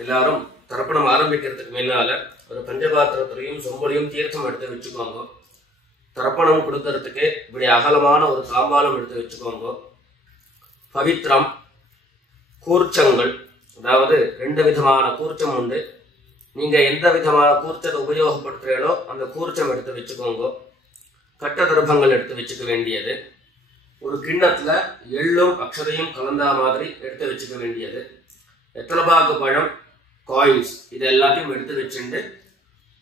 எல்லாரும் தர்ப்பணம் ஆரம்பிக்கிறதுக்கு முன்னால ஒரு பஞ்சபாத்திரத்திலையும் சொம்பலையும் தீர்த்தம் எடுத்து வச்சுக்கோங்க. தர்ப்பணம் கொடுக்கறதுக்கு இப்படி அகலமான ஒரு தாம்பாலம் எடுத்து வச்சுக்கோங்க. பவித்திரம், கூர்ச்சங்கள், அதாவது 2 விதமான கூர்ச்சம் உண்டு. நீங்க எந்த விதமான கூர்ச்சத்தை உபயோகப்படுத்துறீங்களோ அந்த கூர்ச்சம் எடுத்து வச்சுக்கோங்க. கட்ட தர்ப்பங்கள் எடுத்து வச்சுக்க வேண்டியது. ஒரு கிண்ணத்துல எள்ளும் அக்ஷதையும் கலந்தா மாதிரி எடுத்து வச்சுக்க வேண்டியது. எத்தலபாக்கு பழம், காயின்ஸ், இது எல்லாத்தையும் எடுத்து வச்சுட்டு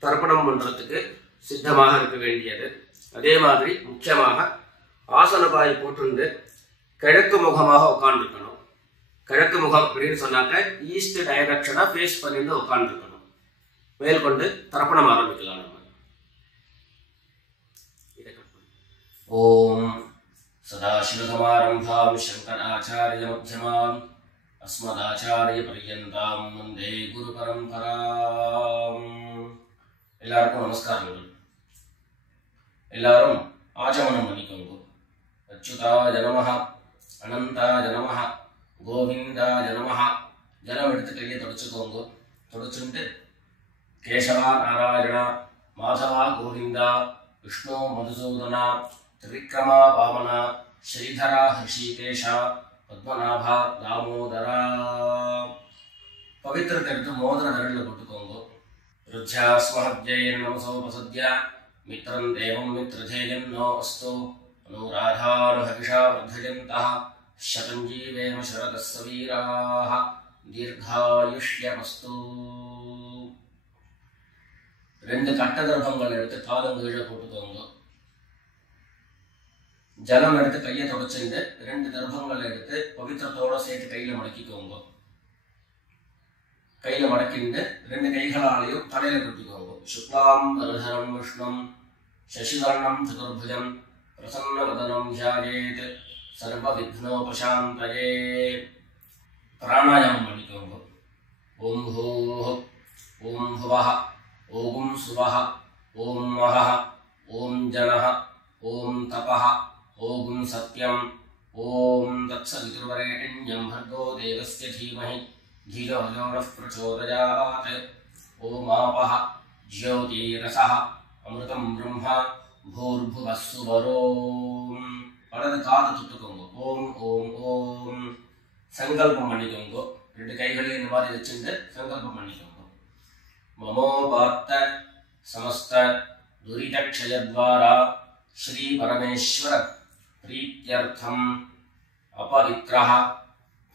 தர்ப்பணம் பண்றதுக்கு சித்தமாக இருக்க வேண்டியது. அதே மாதிரி முக்கியமாக ஆசனபாய் போட்டு கிழக்கு முகமாக உட்காந்துருக்கணும். கிழக்கு முகம் அப்படின்னு சொன்னாக்க ஈஸ்ட் டைரக்ஷனா ஃபேஸ் பண்ணிட்டு உட்காந்துருக்கணும். மேற்கொண்டு தர்ப்பணம் ஆரம்பிக்கலாம். நம்ம ஓம் சதாசிவசமாரம்பாம் சங்கராச்சாரிய மத்தியமாம் अस्मदाचार्य पर्यन्तां वन्दे गुरु परंपराम्. எல்லாருக்கும் நமஸ்காரங்கள். எல்லாரும் ஆச்சமனம் பண்ணிக்கோங்க. அச்சுதாய நமஹ, அனந்தாய நமஹ, கோவிந்தாய நமஹ. ஜலம் எடுத்து கையை தொடச்சுக்கோங்க. தொடச்சுட்டு கேசவா நாராயணா, மாதவா கோவிந்தா, விஷ்ணு மதுசூதனா, திரிவிக்ரமா வாமனா, ஸ்ரீதரா ஹிருஷிகேஷா, பத்மநாபா தாமோதரா. பவித்திரத்தை எடுத்து மோதிர விரலில் போட்டுக்கோங்க. ருத்யாஸ்மஹத்யைர் நமசோபசத்ய மித்ரம் தேவம் மித்ரதேயம் நோ அஸ்து அனுராதானுஹவிஷா வர்தயந்தः சதம் ஜீவேம சரதஸ்ஸ வீராः தீர்காயுஷ்யமஸ்து. 2 கட்ட தர்ப்பங்கள் எடுத்து காலம் கீழே போட்டுக்கோங்க. ஜலம் எடுத்து கையை தொடச்சுட்டு 2 தர்ப்பங்கள் எடுத்து பவித்திரத்தோட சேர்த்து கையில மடக்கிக்கோங்க. கையில மடக்கிட்டு 2 கைகளாலையும் தலையில கட்டிக்கோங்க. சுக்லாம் பரதரம் விஷ்ணும் சசிவர்ணம் சதுர்புஜம் பிரசன்னவதனம் தியாயேத் சர்வ விக்னோபசாந்தயே. பிராணாயாமம் பண்ணிக்கோங்க. ஓம் ஹூஹ், ஓம் ஹுவஹ, ஓம் சுவஹ, ஓம் மஹஹ, ஓம் ஜனஹ, ஓம் தபஹ, ஓம் சத்யம், ஓம் தத்சவிதுர்வரேண்யம் भर्गो देवस्य धीमहि धियो यो नः प्रचोदयात्. ஓம் ஆபஹ ஜ்யோதிரஸஹ அமிர்தம் பிரம்மா பூர்புவः சுவரோம். வலது காது தொட்டுக்கோங்க. ஓம் ஓம் ஓம். சங்கல்பம் பண்ணிக்கோங்க. 2 கைகளையும் இந்த மாதிரி வச்சுட்டு சங்கல்பம் பண்ணிக்கோங்க. மமோபாத்த சமஸ்த துரிதக்ஷயத்வாரா श्री परमेश्वर प्रीत्यर्थम अपवित्रः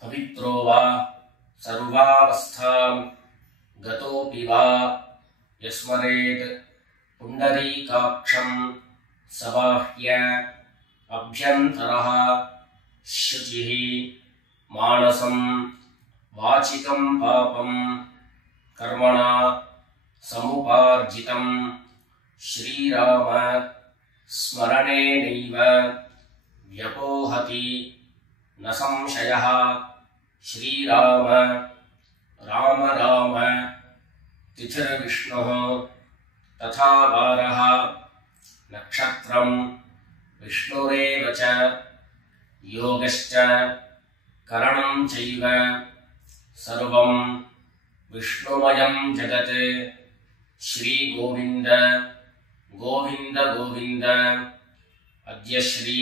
पवित्रो वा सर्वावस्थां गतोऽपि वा यस्मरेत् पुण्डरीकाक्षं सबाह्य अभ्यन्तरः शुचिः मानसं वाचिकं पापं कर्मणा समुपार्जितं श्रीराम स्मरणेनैव व्यपोहति न संशयः. श्रीराम राम राम तिथिर्विष्णुः तथा वारः नक्षत्रं विष्णुरेव च योगश्च करणं चैव सर्वं विष्णुमयं जगत्. श्री गोविंद गोविंद गोविंद. अद्य श्री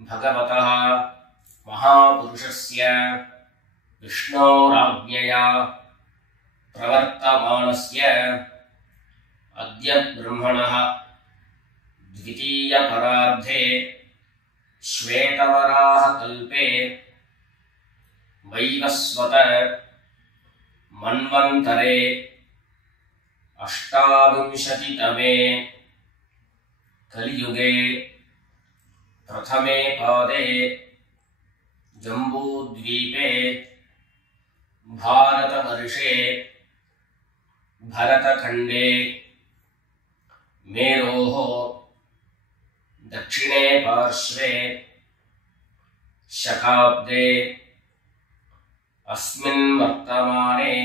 भगवतः महापुरुषस्य विष्णोराज्ञया प्रवर्तमानस्य अद्य ब्रह्मणः द्वितीयपरार्धे श्वेतवराह कल्पे वैवस्वत मन्वन्तरे 28तमे कलियुगे प्रथमे पादे जम्बूद्वीपे भारतवर्षे भरतखण्डे मेरोः दक्षिणे पार्श्वे शकाब्दे अस्मिन् वर्तमाने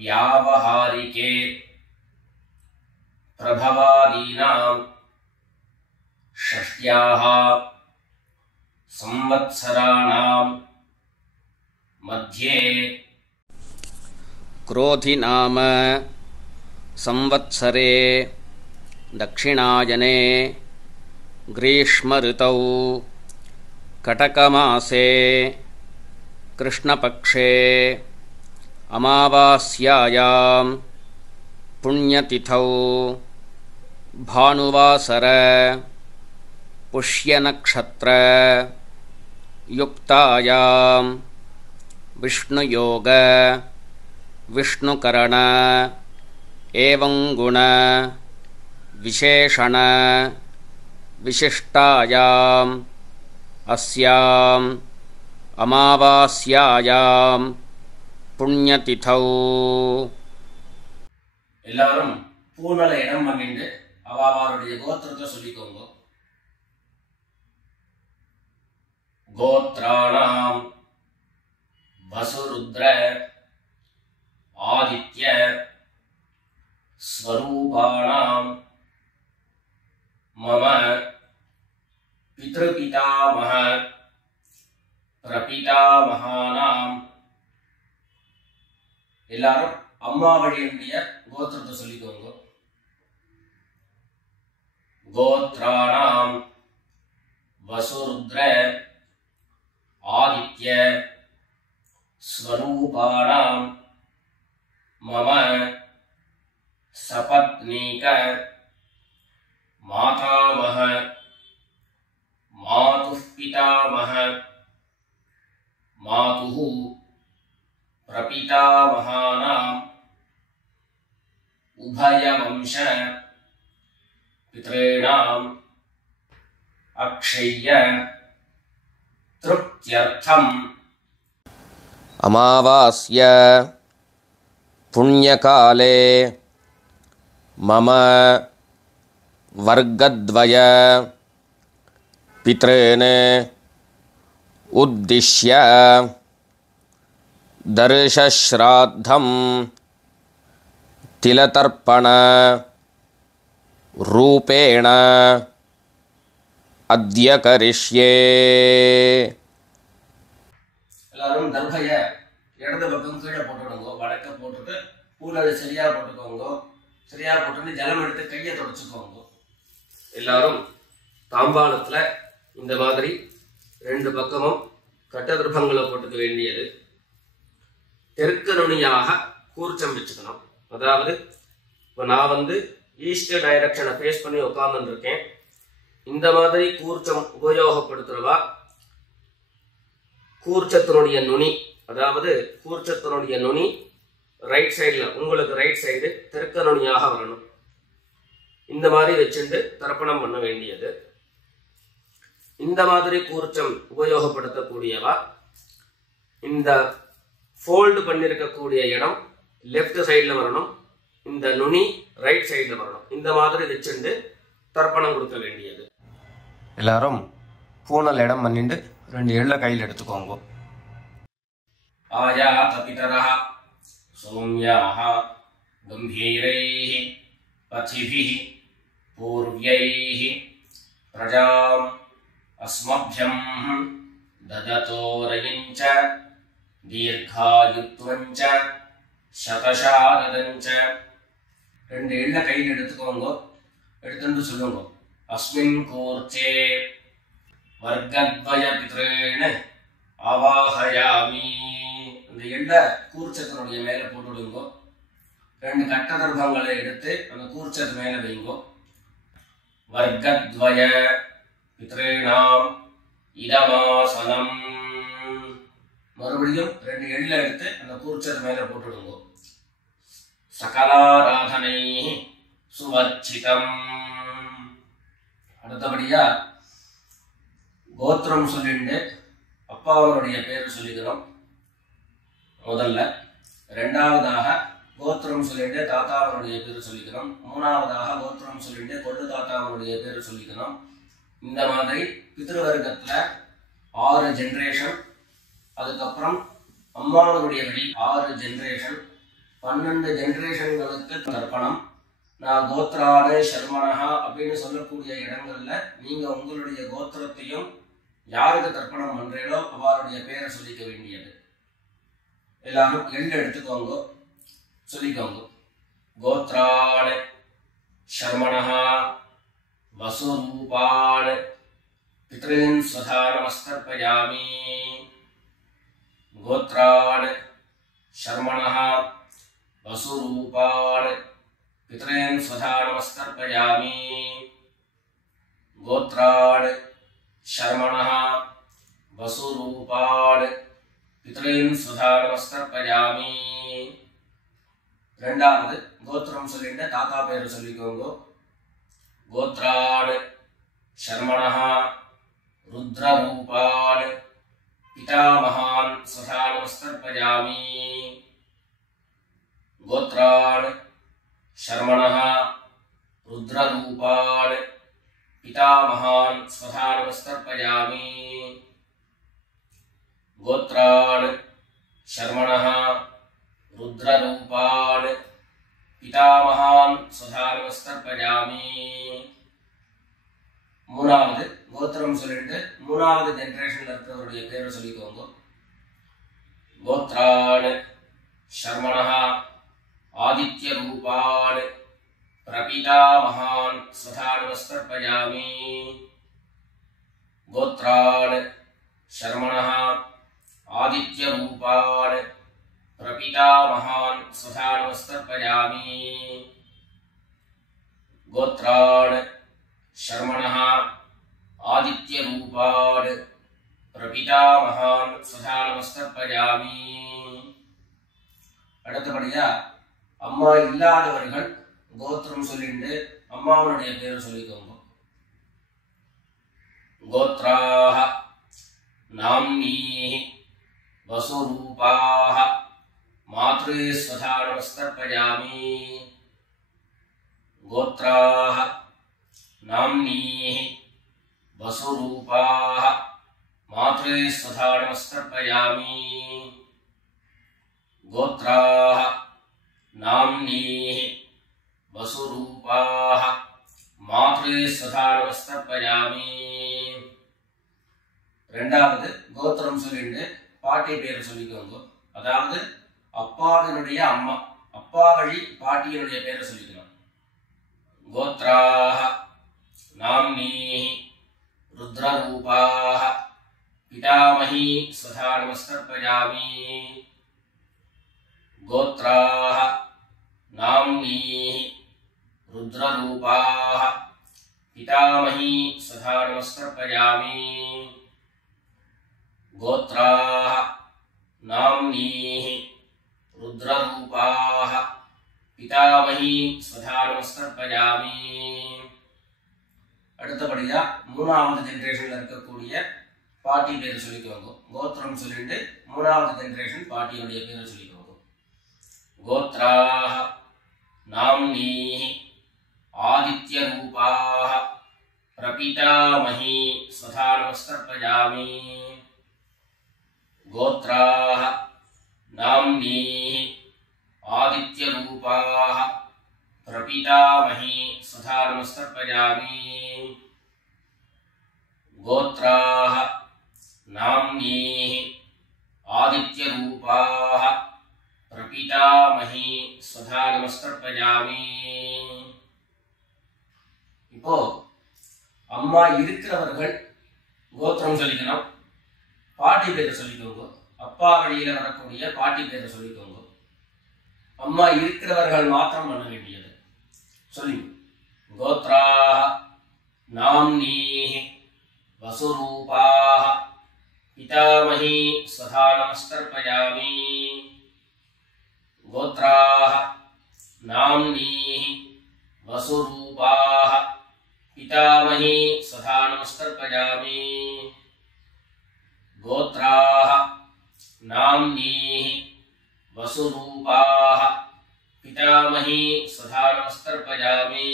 व्यावहारिके प्रभवादीनां षष्ट्याः संवत्सराणां मध्ये क्रोधि नाम संवत्सरे दक्षिणायने ग्रीष्म ऋतौ कटकमासे कृष्णपक्षे अमावास्यायां पुण्यतिथौ भानुवासर पुष्यनक्षत्र युक्तायां विष्णुयोग विष्णुकरण एवं गुण विशेषण विशिष्टायाम् अस्याम् अमावास्यायां पुण्यतिथौ எல்லாரும் பூனல இடம் பண்ணிட்டு அவளுடைய கோத்திரத்தை சொல்லிக்கோங்க. கோத்ராணாம் வசுருத்ர ஆதித்ய ஸ்வரூபாணாம் மம பித்ருபிதாமஹ பிரபிதாமஹானாம். எல்லாரும் அம்மா வழியுடைய கோத்திரத்தை சொல்லிக்கோங்க. கோத்ராணாம் வசுருத்ர ஆதித்ய ஸ்வரூபாணாம் மம சபத்னீக மாதாமஹ மாதுः பிதாமஹ மாதுः பிரபிதாமஹானாம் உபயவம்ச பித்ॄணாம் அக்ஷய்ய திருப்த்யர்த்தம். अमावास्य पुण्यकाले मम वर्गद्वय पितॄन् उद्दिश्य दर्शश्राद्धं तिलतर्पण रूपेण अद्य करिष्ये. எல்லாரும் தர்பைய இடது பக்கம் கீழே போட்டுடுங்க. வடக்க போட்டுட்டு பூல சரியா போட்டுக்கோங்க. சரியா போட்டுட்டு ஜலம் எடுத்து கையை தொடச்சுக்கோங்க. எல்லாரும் தாம்பாளத்துல இந்த மாதிரி ரெண்டு பக்கமும் கட்ட திருப்பங்களை போட்டுக்க வேண்டியது. தெற்கு நுனியாக கூர்ச்சம் வச்சுக்கணும். அதாவது இப்போ நான் ஈஸ்ட் டைரக்ஷனை ஃபேஸ் பண்ணி உட்கார்ந்து இருக்கேன். இந்த மாதிரி கூர்ச்சம் உபயோகப்படுத்துறவா கூர்ச்சத்தினுடைய நுனி, அதாவது கூர்ச்சத்தினுடைய நுனி ரைட் சைடில், உங்களுக்கு ரைட் சைடு தெற்கு நுனியாக வரணும். இந்த மாதிரி வச்சுட்டு தர்ப்பணம் பண்ண வேண்டியது. இந்த மாதிரி கூர்ச்சம் உபயோகப்படுத்தக்கூடியவா இந்த ஃபோல்டு பண்ணியிருக்கக்கூடிய இடம் லெஃப்ட் சைடில் வரணும். இந்த நுனி ரைட் சைடில் வரணும். இந்த மாதிரி வச்சுட்டு தர்ப்பணம் கொடுக்க வேண்டியது. எல்லாரும் பூனல் இடம் பண்ணிட்டு ரெண்டு எள்ள கையில் எடுத்துக்கோங்க. ஆயாத பிதரஹ சௌம்யாஹ கம்பீரைஹி பதிபிஹி பூர்வ்யைஹி பிரஜாம் அஸ்மப்யம் தததோரயிஞ்ச தீர்காயுத்வஞ்ச சதசாரதஞ்ச. ரெண்டு எள்ள கையில் எடுத்துக்கோங்க. எடுத்துட்டு சொல்லுங்க. அஸ்மின் கூர்ச்சே வர்க்கத்வய பித்ரேண அவாஹயாமி. அந்த எள்ள கூர்ச்சத்தினுடைய மேல போட்டுடுங்க. ரெண்டு கட்ட தர்பங்களை எடுத்து அந்த கூர்ச்சத்து மேல வைங்கோ. வர்க்கத்வய பித்ரேணாம் இதமாசனம். மறுபடியும் ரெண்டு எள்ள எடுத்து அந்த கூர்ச்சத்து மேல போட்டுடுங்க. சகலாராதனை சுவர்ச்சிதம். அடுத்தபடியா கோத்திரம் சொல்லிட்டு அப்பாவனுடைய பேர் சொல்லிக்கிறோம் முதல்ல. ரெண்டாவதாக கோத்திரம் சொல்லிட்டு தாத்தாவனுடைய பேர் சொல்லிக்கிறோம். மூணாவதாக கோத்திரம் சொல்லிட்டு கொள்ளு தாத்தாவனுடைய பேர் சொல்லிக்கிறோம். இந்த மாதிரி பித்ருவர்க்கத்துல 6 ஜெனரேஷன், அதுக்கப்புறம் அம்மாவனுடைய வழி 6 ஜெனரேஷன், 12 ஜெனரேஷன்களுக்கு தர்ப்பணம். நான் கோத்ரான சர்மனஹா அப்படின்னு சொல்லக்கூடிய இடங்கள்ல நீங்க உங்களுடைய கோத்திரத்தையும் யாருக்கு தர்ப்பணம் பண்றீங்களோ அவருடைய பேரை சொல்லிக்க வேண்டியது. எல்லாரும் எள்ளு எடுத்துக்கோங்க, சொல்லிக்கோங்க. கோத்ரான சர்மனஹா வசுரூபான பித்ரீன் ஸ்வதா நமஸ்தர்ப்பயாமி. கோத்ரான சர்மனஹா வசுரூபான பித்ரீன் ஸ்வதா நமஸ்தர்ப்பயாமி. கோத்ரான சர்மனஹா வசுரூபான பித்ரீன் ஸ்வதா நமஸ்தர்ப்பயாமி. ரெண்டாவது கோத்திரம் சொல்லிட்டு தாத்தா பேரு சொல்லிக்கோங்க. கோத்ரான சர்மனஹா ருத்ரரூபான பிதாமகான் ஸ்வதா நமஸ்தர்ப்பயாமி. கோத்ரான சர்மனஹா ருத்ரரூபான பிதாமகான் ஸ்வதா நமஸ்தர்ப்பயாமி. கோத்ரான சர்மனஹா ருத்ரரூபான பிதாமகான் ஸ்வதா நமஸ்தர்ப்பயாமி. மூணாவது கோத்திரம் சொல்லிட்டு மூணாவது ஜெனரேஷன்ல இருக்கிறவருடைய பேரை சொல்லிக்கோங்க. கோத்ரான சர்மனஹா ஆதித்ய ரூபான பிரபிதாமகான் ஸ்வதா நமஸ்தர்ப்பயாமி. கோத்ரான சர்மனஹா ஆதித்ய ரூபான பிரபிதாமகான் ஸ்வதா நமஸ்தர்ப்பயாமி. கோத்ரான சர்மனஹா ஆதித்ய ரூபான பிரபிதாமகான் ஸ்வதா நமஸ்தர்ப்பயாமி. அடுத்தபடியா அம்மா இல்லாதவர்கள் கோத்திரம் சொல்லிட்டு அம்மாவனுடைய பேரை சொல்லிக்கோங்க. கோத்ராஹ நாம்னீஹி வசுரூபாஹ மாத்ரே ஸ்வதா நமஸ்தர்ப்பயாமி. கோத்ராஹ நாம்னீஹி வசுரூபாஹ மாத்ரே ஸ்வதா நமஸ்தர்ப்பயாமி. கோத்ராஹ நாம்னீஹி வசுரூபாஹ மாத்ரே ஸ்வதா நமஸ்தர்ப்பயாமி. ரெண்டாவது கோத்திரம் சொல்லிட்டு பாட்டி பேரை சொல்லிக்கோங்க. அதாவது அப்பாவினுடைய அம்மா, அப்பா வழி பாட்டியினுடைய பேரை சொல்லிக்கணும். கோத்ராஹ நாம்னீஹி ருத்ரரூபாஹ பிதாமஹி ஸ்வதா நமஸ்தர்ப்பயாமி. கோத்ராஹ நாம்னீஹி ருத்ரரூபாஹ பிதாமஹி ஸ்வதா நமஸ்தர்ப்பயாமி. கோத்ராஹ நாம்னீஹி ருத்ரரூபாஹ பிதாமஹி ஸ்வதா நமஸ்தர்ப்பயாமி. அடுத்தபடியா மூணாவது ஜெனரேஷன்ல இருக்கக்கூடிய பாட்டி பேரை சொல்லிக்கோங்க. கோத்திரம் சொல்லிட்டு மூணாவது ஜெனரேஷன் பாட்டியுடைய பேரை சொல்லிக்கோங்க. கோத்ராஹ நாம்னீஹி ஆதித்ய ரூபாஹ பிரபிதாமஹி ஸ்வதா நமஸ்தர்ப்பயாமி. கோத்ராஹ நாம்னீஹி ஆதித்ய ரூபாஹ பிரபிதாமஹி ஸ்வதா நமஸ்தர்ப்பயாமி. கோத்ராஹ நாம்னீஹி ஆதித்ய ரூபாஹ பிரபிதாமஹி ஸ்வதா நமஸ்தர்ப்பயாமி. இப்போ அம்மா இருக்கிறவர்கள் கோத்திரம் சொல்லிக்கணும், பாட்டி பேரை சொல்லிக்கோங்க. அப்பா வழியில வரக்கூடிய பாட்டி பேரை சொல்லிக்கோங்க. அம்மா இருக்கிறவர்கள் மாத்திரம் பண்ண வேண்டியது. சொல்லி கோத்ராஹ நாம்னீஹி வசுரூபாஹ பிதாமஹி ஸ்வதா நமஸ்தர்ப்பயாமி. கோத்ராஹ நாம்னீஹி வசுரூபாஹ பிதாமஹி ஸ்வதா நமஸ்தர்ப்பயாமி. கோத்ராஹ நாம்னீஹி வசுரூபாஹ பிதாமஹி ஸ்வதா நமஸ்தர்ப்பயாமி.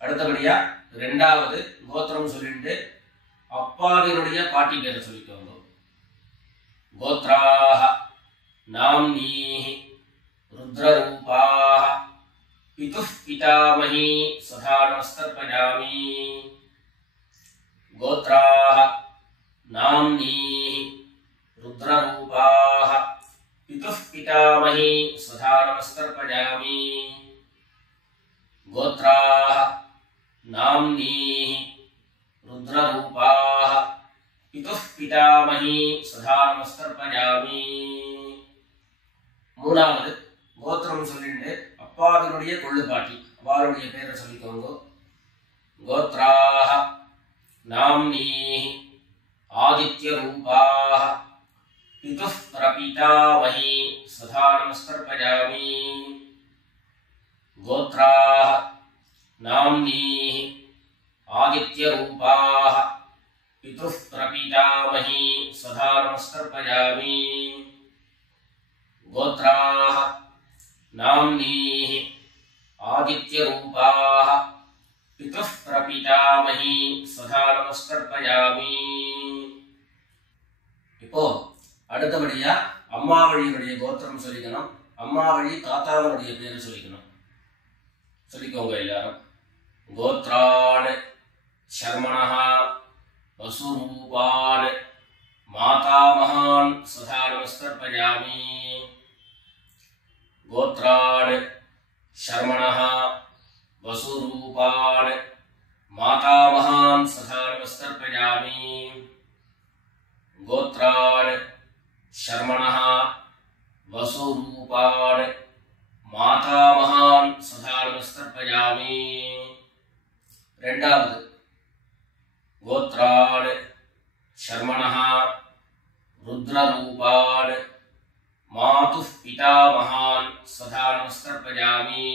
அடுத்தபடியா ரெண்டாவது கோத்திரம் சொல்லிட்டு அப்பாவினுடைய பாட்டி பேரை சொல்லிக்கோங்க. கோத்ராஹ நாம்னீஹி ருத்ரரூபாஹ பிதுः பிதாமஹி சதா நமஸ்தர்ப்பயாமி. கோத்ராஹ நாம்னீஹி ருத்ரரூபாஹ பிதுः பிதாமஹி சதா நமஸ்தர்ப்பயாமி. கோத்ராஹ நாம்னீஹி ருத்ரரூபாஹ பிதுः பிதாமஹி சதா நமஸ்தர்ப்பயாமி. மூணாவது கோத்திரம் சொல்லிட்டு அப்பாவினுடைய கொள்ளுப்பாட்டி அவளுடைய பேரை சொல்லிக்கோங்க. கோத்ராஹ நாம்னீஹி ஆதித்யரூபாஹ பிதுः பிரபிதாமஹி சதா நமஸ்தர்ப்பயாமி. கோத்ராஹ நாம்னீஹி ஆதித்யரூபாஹ பிதுः பிரபிதாமஹி சதா நமஸ்தர்ப்பயாமி. கோத்ராஹ நாம்னீஹி ஆதித்யரூபாஹ பிதுः பிரபிதாமஹி சதா நமஸ்தர்ப்பயாமி. இப்போ அடுத்தபடியா அம்மா வழியினுடைய கோத்திரம் சொல்லிக்கணும். அம்மா வழி தாத்தாவனுடைய பேரு சொல்லிக்கணும். சொல்லிக்கோங்க எல்லாரும். கோத்ரான் சர்மணஹ வசுரூபான் மாதாமகான் சதா நமஸ்தர்ப்பயாமி. கோத்ரான் சர்மணஹ வசுரூபான் மாதாமகான் சதா நமஸ்தர்ப்பயாமி. கோத்ரான் சர்மணஹ வசுரூபான் மாதாமகான் சதா நமஸ்தர்ப்பயாமி. இரண்டாவது கோத்ரான் சர்மணஹ ருத்ரரூபான் மாதுः பிதாமகான் சதா நமஸ்தர்ப்பயாமி.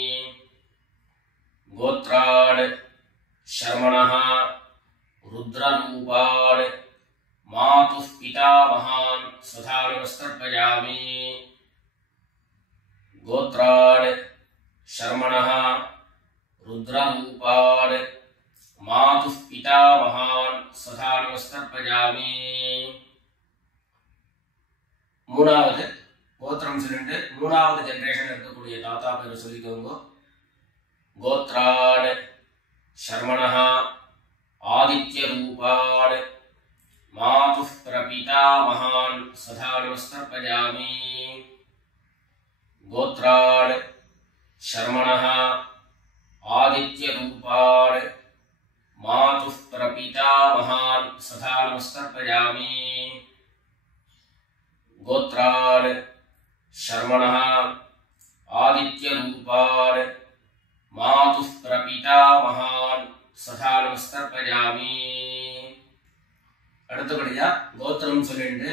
கோத்ரான் சர்மணஹ ருத்ரரூபான் மாதுः பிதாமகான் சதா நமஸ்தர்ப்பயாமி. கோத்ரான் சர்மணஹ ருத்ரரூபான் மாதுः பிதாமகான் சதா நமஸ்தர்ப்பயாமி. மூணாவது கோத்திரம் சொல்லிட்டு மூணாவது ஜெனரேஷன் இருக்கக்கூடிய தாத்தா பேரை சொல்லிக்கோங்க. கோத்ரான் சர்மணஹ ஆதித்யரூபான் மாதுः பிரபிதாமகான் சதா நமஸ்தர்ப்பயாமி. கோத்ரான் சர்மணஹ ஆதித்யரூபான் மாதுः பிரபிதாமகான் சதா நமஸ்தர்ப்பயாமி. கோத்ரான் சர்மணஹ ஆதித்யரூபான் மாதுः பிரபிதாமகான் சதா நமஸ்தர்ப்பயாமி. அடுத்தபடியா கோத்திரம் சொல்லிட்டு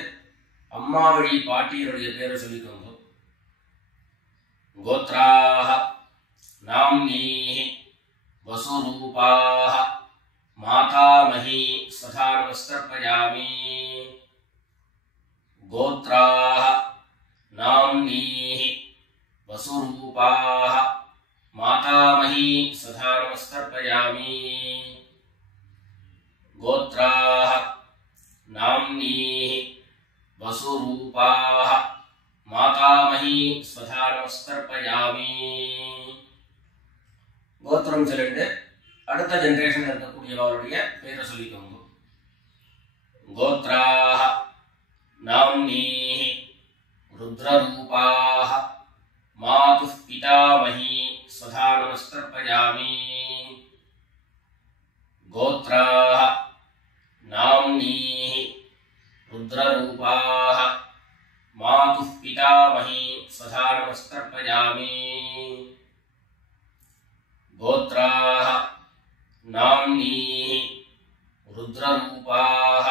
அம்மா வழி பாட்டியருடைய பேரை சொல்லிக்கோங்க. கோத்ராஹ நாம்னீஹி வசுரூபாஹ மாதாமஹி சதா நமஸ்தர்ப்பயாமி. கோத்ராஹ நாம்னீஹி வசுரூபாஹ மாதாமஹி சதா நமஸ்தர்ப்பயாமி. கோத்ராஹ நாம்னீஹி வசுரூபாஹ மாதாமஹி சதா நமஸ்தர்ப்பயாமி. கோத்திரம் சொல்லிட்டு அடுத்த ஜெனரேஷன் இருக்கக்கூடியவருடைய பேரை சொல்லிக்கோங்க. கோத்ராஹ நாம்னீஹி ருத்ரரூபாஹ மாதுः பிதாமஹி சதா நமஸ்தர்ப்பயாமி. கோத்ராஹ நாம்னீஹி ருத்ரரூபாஹ மாதுः பிதாமஹி சதா நமஸ்தர்ப்பயாமி. கோத்ராஹ நாம்னீஹி ருத்ரரூபாஹ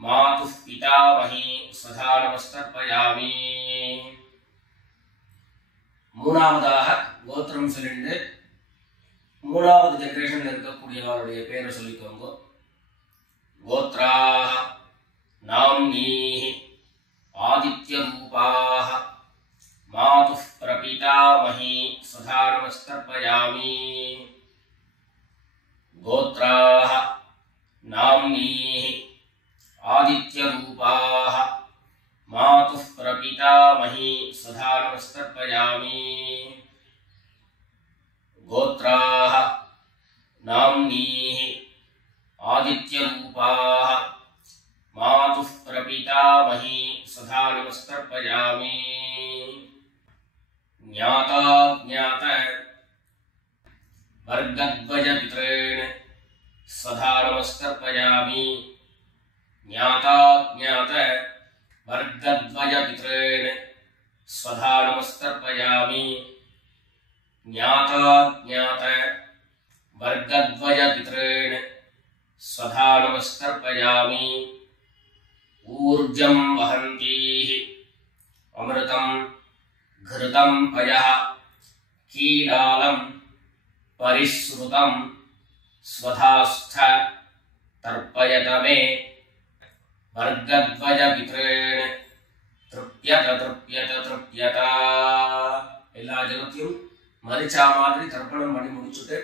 மாதுः பிதாமஹி சதா நமஸ்தர்ப்பயாமி. மூணாவதாக கோத்திரம் சொல்லிட்டு மூணாவது ஜெனரேஷன்ல இருக்கக்கூடியவருடைய பேரை சொல்லிக்கோங்க. கோத்ராஹ நாம்னீஹி ஆதித்யரூபாஹ மாதுः பிரபிதாமஹி சதா நமஸ்தர்ப்பயாமி. கோத்ராஹ நாம்னீஹி आदित्यरूपाः मातुः प्रपितामही स्वधा नमस्तर्पयामि। गोत्राः नाम्नीः आदित्यरूपाः मातुः प्रपितामही स्वधा नमस्तर्पयामि। ज्ञाता ज्ञात वर्गद्वयपितॄन् स्वधा नमस्तर्पयामि। ज्ञाता ज्ञात वर्गद्वयपितॄन् स्वधा नमस्तर्पयामि। ज्ञाता ज्ञात वर्गद्वयपितॄन् स्वधा नमस्तर्पयामि। ऊर्जं वहन्तीः अमृतं घृतं पयः कीलालं परिश्रुतं स्वधास्थ तर्पयत मे। वर्गद्वयपितॄन् तृप्यत तृप्यत तृप्यत। எல்லா ஜனத்தையும் மரிச்சா மாதிரி தர்ப்பணம் பண்ணி முடிச்சுட்டு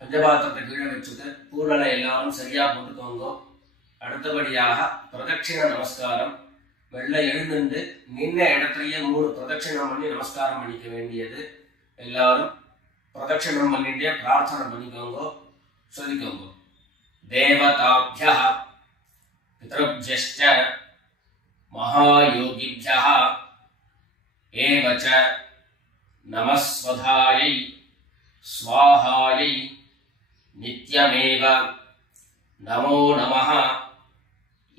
பஞ்சபாத்திரத்தை கீழே வச்சுட்டு பூரணை எல்லாரும் சரியா போட்டுக்கோங்க. அடுத்தபடியாக பிரதட்சிண நமஸ்காரம். வெள்ளை எழுந்து நின்ன இடத்துலயே 3 பிரதட்சிணம் பண்ணி நமஸ்காரம் பண்ணிக்க வேண்டியது. எல்லாரும் பிரதட்சிணம் பண்ணிட்டே பிரார்த்தனை பண்ணிக்கோங்க, சொல்லிக்கோங்க. தேவதாभ्यः पितृभ्यश्च महायोगिभ्यः एव च नमस्वधायै स्वाहायै नित्यमेव नमो नमः।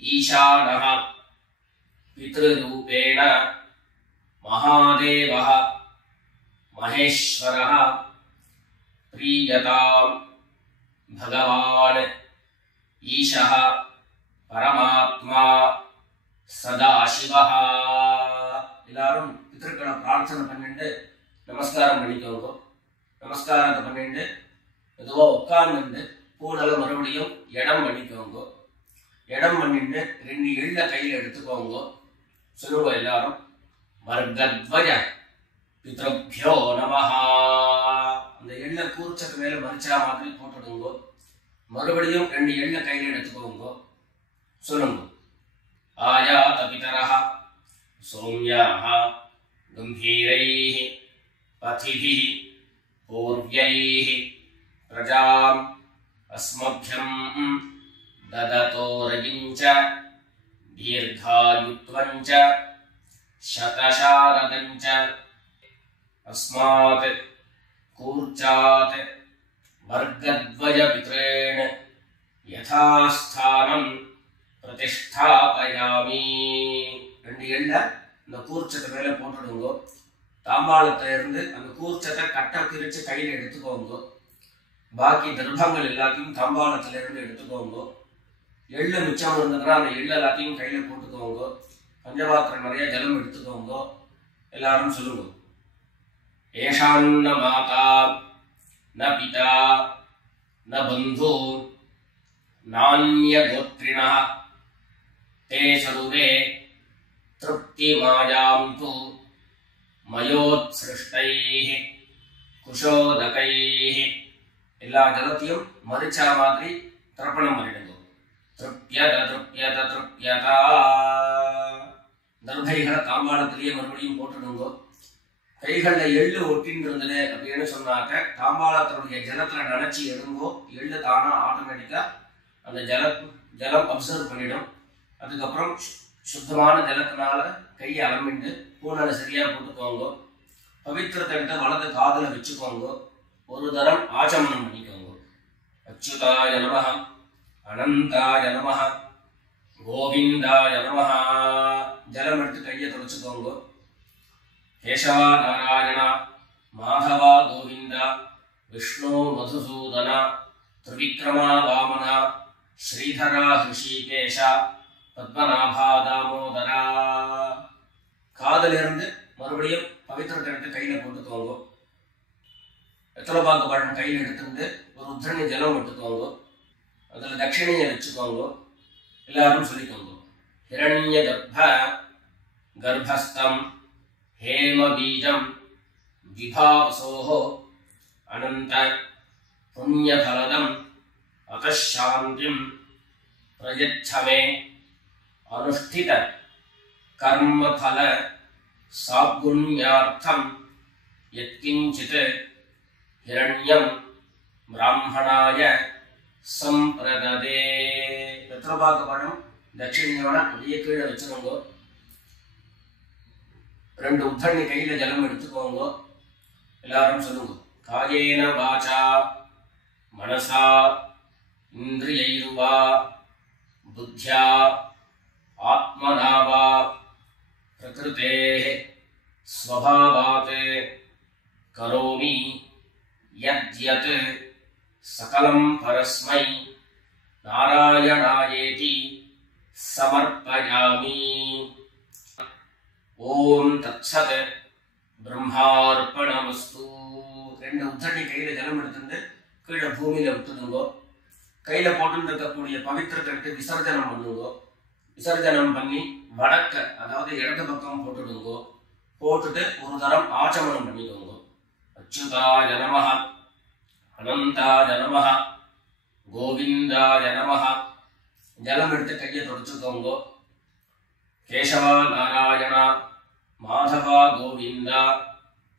ईशानः पितृरूपेण महादेवः महेश्वरः प्रीयतां भगवान् ईशः परमात्मा सदाशिवः। எல்லாரும் பித்ருக்களை பிரார்த்தனை பண்ணிட்டு நமஸ்காரம் பண்ணிக்கோங்க. நமஸ்காரத்தை பண்ணிட்டு எதுவோ உட்கார்ந்து பூனல மறுபடியும் இடம் பண்ணிக்கோங்க. இடம் பண்ணிட்டு 2 எள்ள கையில எடுத்துக்கோங்க. சொல்லுங்க எல்லாரும். வர்கத்வய பித்ருभ्यो நமஹ. அந்த எள்ள கூர்ச்சத்து மேல மரிச்சா மாதிரி போட்டுடுங்க. மறுபடியும் 2 எள்ள கையில எடுத்துக்கோங்க. சொல்லுங்க. ஆயாத பிதரஹ சௌம்யாஹ கம்பீரைஹ பதிபிஹ பூர்வ்யைஹ பிரஜாம் அஸ்மभ्यம் ददतो रजिञ्च दीर्घायुत्वञ्च शतशारदञ्च अस्मात् कूर्चात् वर्गद्वयपितॄन् यथास्थानं प्रतिष्ठापयामि. 2 எள்ள இந்த கூர்ச்சத்தை மேல போட்டுடுங்க. தாம்பாளத்துல இருந்து அந்த கூர்ச்சத்தை கட்ட பிரிச்சு கையில எடுத்துக்கோங்க. பாக்கி தர்ப்பங்கள் எல்லாத்தையும் தாம்பாளத்துல இருந்து எடுத்துக்கோங்க. எள்ளு மிச்சம் இருந்ததுன்னா அந்த எள்ளு எல்லாத்தையும் கையில போட்டுக்கோங்க. பஞ்சபாத்திரம் நிறைய ஜலம் எடுத்துக்கோங்க. எல்லாரும் சொல்லுங்க. ஏஷான்ன மாதா ந பிதா ந பந்து நான்ய கோத்ரிணः ते सर्वे तृप्तिमायां तु मयोत्सृष्टैः कुशोदकैः. எல்லா ஜலத்தையும் மரிச்சா மாதிரி தர்ப்பணம் பண்ணிடுங்க. तृप्यत तृप्यत तृप्यत. தர்பைகளை தாம்பாளத்திலேயே மறுபடியும் போட்டுடுங்க. கைகள்ல எள்ளு ஒட்டின்னு இருந்தது அப்படின்னு சொன்னாக்க தாம்பாளத்தினுடைய ஜலத்துல நினைச்சு எடுங்கோ. எள்ளு தானா ஆட்டோமேட்டிக்கா அந்த ஜலம் அப்சர்வ் பண்ணிடும். அதுக்கப்புறம் சுத்தமான ஜலத்தினால கையை அலம்பிட்டு பூனலை சரியா போட்டுக்கோங்க. பவித்திரத்தை எடுத்து வலது காதுல வச்சுக்கோங்க. ஒரு தரம் ஆச்சமனம் பண்ணிக்கோங்க. அச்சுதாய நமஹ அனந்தாய நமஹ கோவிந்தாய நமஹ. ஜலம் எடுத்து கையை தொடச்சுக்கோங்க. கேசவா நாராயண மாதவா கோவிந்த விஷ்ணு மதுசூதன திரிவிக்ரமா வாமன ஸ்ரீதரா ஹிருஷிகேஷ பத்மநாபா தாமோதரா. காதல இருந்து மறுபடியும் பவித்திரத்தை எடுத்து கையில போட்டுக்கோங்க. வெத்தலைபாக்கு பழம் கையில் எடுத்துட்டு ஒரு உத்தரணி ஜலம் எடுத்துக்கோங்க. அதுல தட்சிணையை வச்சுக்கோங்க. எல்லாரும் சொல்லிக்கோங்க. ஹிரண்ய கர்ப்பஸ்தம் हेम बीजं विभावसोः अनंत पुण्यफलदं अतः शान्तिं प्रयच्छ मे அனுஷ்டித கர்மபல சாகுண்யார்த்தம் யத்கிஞ்சித் ஹிரண்யம் பிராமணாய சம்பிரததே. பித்ருபாக பழம் தட்சிணையோட அப்படியே கீழே வச்சுக்கோங்க. 2 உத்தண்ணி கையில ஜலம் எடுத்துக்கோங்க. எல்லாரும் சொல்லுங்க. காயேன வாசா மனசா இந்திரியைர்வா புத்யா ஆத்மனா வா பிரகிருதேஹ ஸ்வபாவாத் கரோமி யத்யத் சகலம் பரஸ்மை நாராயணாயேதி சமர்ப்பயாமி. ஓம் தத்சத் பிரம்மார்ப்பணமஸ்து. 2 உத்தண்ணி கையில ஜலம் எடுத்துட்டு கீழே பூமியில விட்டுடுங்கோ. கையில போட்டு இருக்கக்கூடிய பவித்திரத்தை விசர்ஜனம் பண்ணுங்கோ. விசர்ஜனம் பண்ணி வடக்க அதாவது இடது பக்கம் போட்டுடுங்கோ. போட்டுட்டு ஒரு தரம் ஆச்சமனம் பண்ணிக்கோங்க. அச்சுதாய நமஹ அனந்தாய நமஹ கோவிந்தாய நமஹ. ஜலம் எடுத்து கையை தொடச்சுக்கோங்க. கேசவா நாராயண மாதவா கோவிந்தா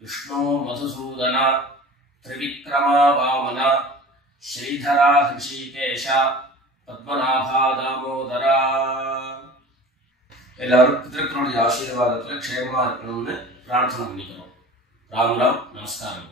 விஷ்ணு மதுசூதன திரிவிக்ரமா வாமன ஸ்ரீதரா ஹிருஷிகேஷ பத்மநாபா தாமோதரா. எல்லாரும் பிதர்களுடைய ஆசீர்வாதத்துல க்ஷேமமா இருக்கணும்னு பிரார்த்தனை பண்ணிக்கிறோம். ராம் ராம். நமஸ்காரம்.